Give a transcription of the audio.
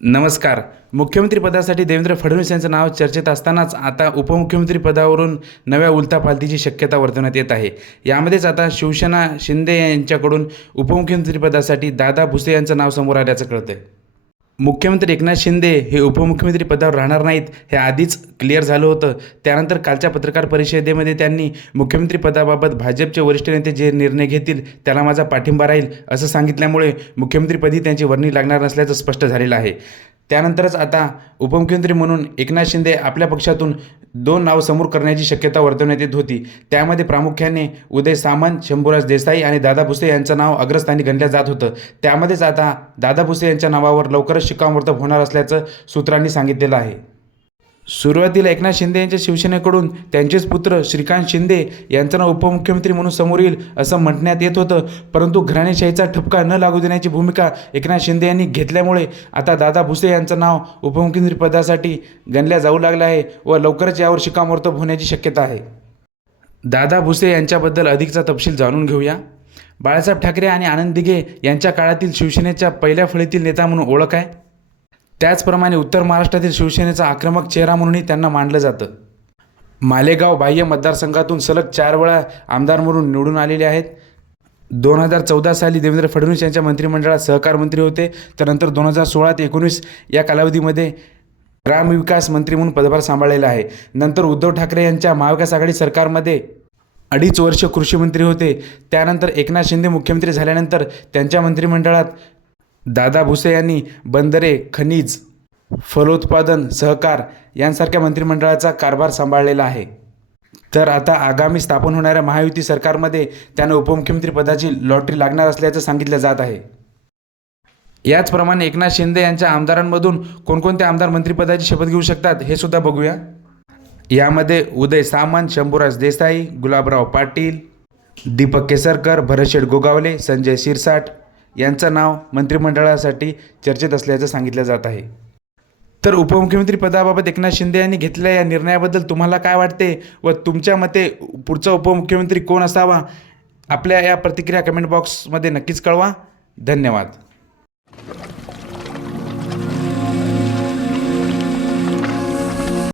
नमस्कार. मुख्यमंत्रीपदासाठी देवेंद्र फडणवीस यांचं नाव चर्चेत असतानाच आता उपमुख्यमंत्रीपदावरून नव्या उलथापालथीची शक्यता वर्तवण्यात येत आहे. यामध्येच आता शिवसेना शिंदे यांच्याकडून उपमुख्यमंत्रीपदासाठी दादा भुसे यांचं नाव समोर आल्याचं कळतंय. मुख्यमंत्री एकनाथ शिंदे हे उपमुख्यमंत्री पदावर राहणार नाहीत हे आधीच क्लिअर झालं होतं. त्यानंतर कालच्या पत्रकार परिषदेमध्ये त्यांनी मुख्यमंत्री पदाबाबत भाजपचे वरिष्ठ नेते जे निर्णय घेतील त्याला माझा पाठिंबा राहील असं सांगितल्यामुळे मुख्यमंत्रीपदी त्यांची वर्णी लागणार नसल्याचं स्पष्ट झालेलं आहे. त्यानंतरच आता उपमुख्यमंत्री म्हणून एकनाथ शिंदे आपल्या पक्षातून दोन नाव समोर करण्याची शक्यता वर्तवण्यात येत होती. त्यामध्ये प्रामुख्याने उदय सामंत शंभूराज देसाई आणि दादा भुसे यांचं नाव अग्रस्थानी गणलं जात होतं. त्यामध्येच आता दादा भुसे यांच्या नावावर लवकरच शिक्कामोर्तब होणार असल्याचं सूत्रांनी सांगितलेलं आहे. सुरुवातीला एकनाथ शिंदे यांच्या शिवसेनेकडून त्यांचेच पुत्र श्रीकांत शिंदे यांचं नाव उपमुख्यमंत्री म्हणून समोर येईल असं म्हणण्यात येत होतं. परंतु घराणेशाहीचा ठपका न लागू देण्याची भूमिका एकनाथ शिंदे यांनी घेतल्यामुळे आता दादा भुसे यांचं नाव उपमुख्यमंत्री पदासाठी गणल्या जाऊ लागलं आहे व लवकरच यावर शिक्कामोर्तब होण्याची शक्यता आहे. दादा भुसे यांच्याबद्दल अधिकचा तपशील जाणून घेऊया. बाळासाहेब ठाकरे आणि आनंद दिघे यांच्या काळातील शिवसेनेच्या पहिल्या फळीतील नेता म्हणून ओळख आहे. त्याचप्रमाणे उत्तर महाराष्ट्रातील शिवसेनेचा आक्रमक चेहरा म्हणूनही त्यांना मानलं जातं. मालेगाव बाह्य मतदारसंघातून सलग चार वेळा आमदार म्हणून निवडून आलेले आहेत. दोन हजार चौदा साली देवेंद्र फडणवीस यांच्या मंत्रिमंडळात सहकार मंत्री होते. त्यानंतर दोन हजार सोळा ते एकोणीस या कालावधीमध्ये ग्रामविकास मंत्री म्हणून पदभार सांभाळलेला आहे. नंतर उद्धव ठाकरे यांच्या महाविकास आघाडी सरकारमध्ये अडीच वर्ष कृषी मंत्री होते. त्यानंतर एकनाथ शिंदे मुख्यमंत्री झाल्यानंतर त्यांच्या मंत्रिमंडळात दादा भुसे यांनी बंदरे खनिज फलोत्पादन सहकार यांसारख्या मंत्रिमंडळाचा कारभार सांभाळलेला आहे. तर आता आगामी स्थापन होणाऱ्या महायुती सरकारमध्ये त्यांना उपमुख्यमंत्री पदाची लॉटरी लागणार असल्याचं सांगितलं जात आहे. याचप्रमाणे एकनाथ शिंदे यांच्या आमदारांमधून कोणकोणते आमदार मंत्रिपदाची शपथ घेऊ शकतात हे सुद्धा बघूया. यामध्ये उदय सामंत शंभूराज देसाई गुलाबराव पाटील दीपक केसरकर भरतशेठ गोगावले संजय शिरसाट यांचं नाव मंत्रिमंडळासाठी चर्चेत असल्याचं सांगितलं जात आहे. तर उपमुख्यमंत्री पदाबाबत एकनाथ शिंदे यांनी घेतलेल्या या निर्णयाबद्दल तुम्हाला काय वाटते व तुमच्या मते पुढचा उपमुख्यमंत्री कोण असावा? आपल्या या प्रतिक्रिया कमेंट बॉक्समध्ये नक्कीच कळवा. धन्यवाद.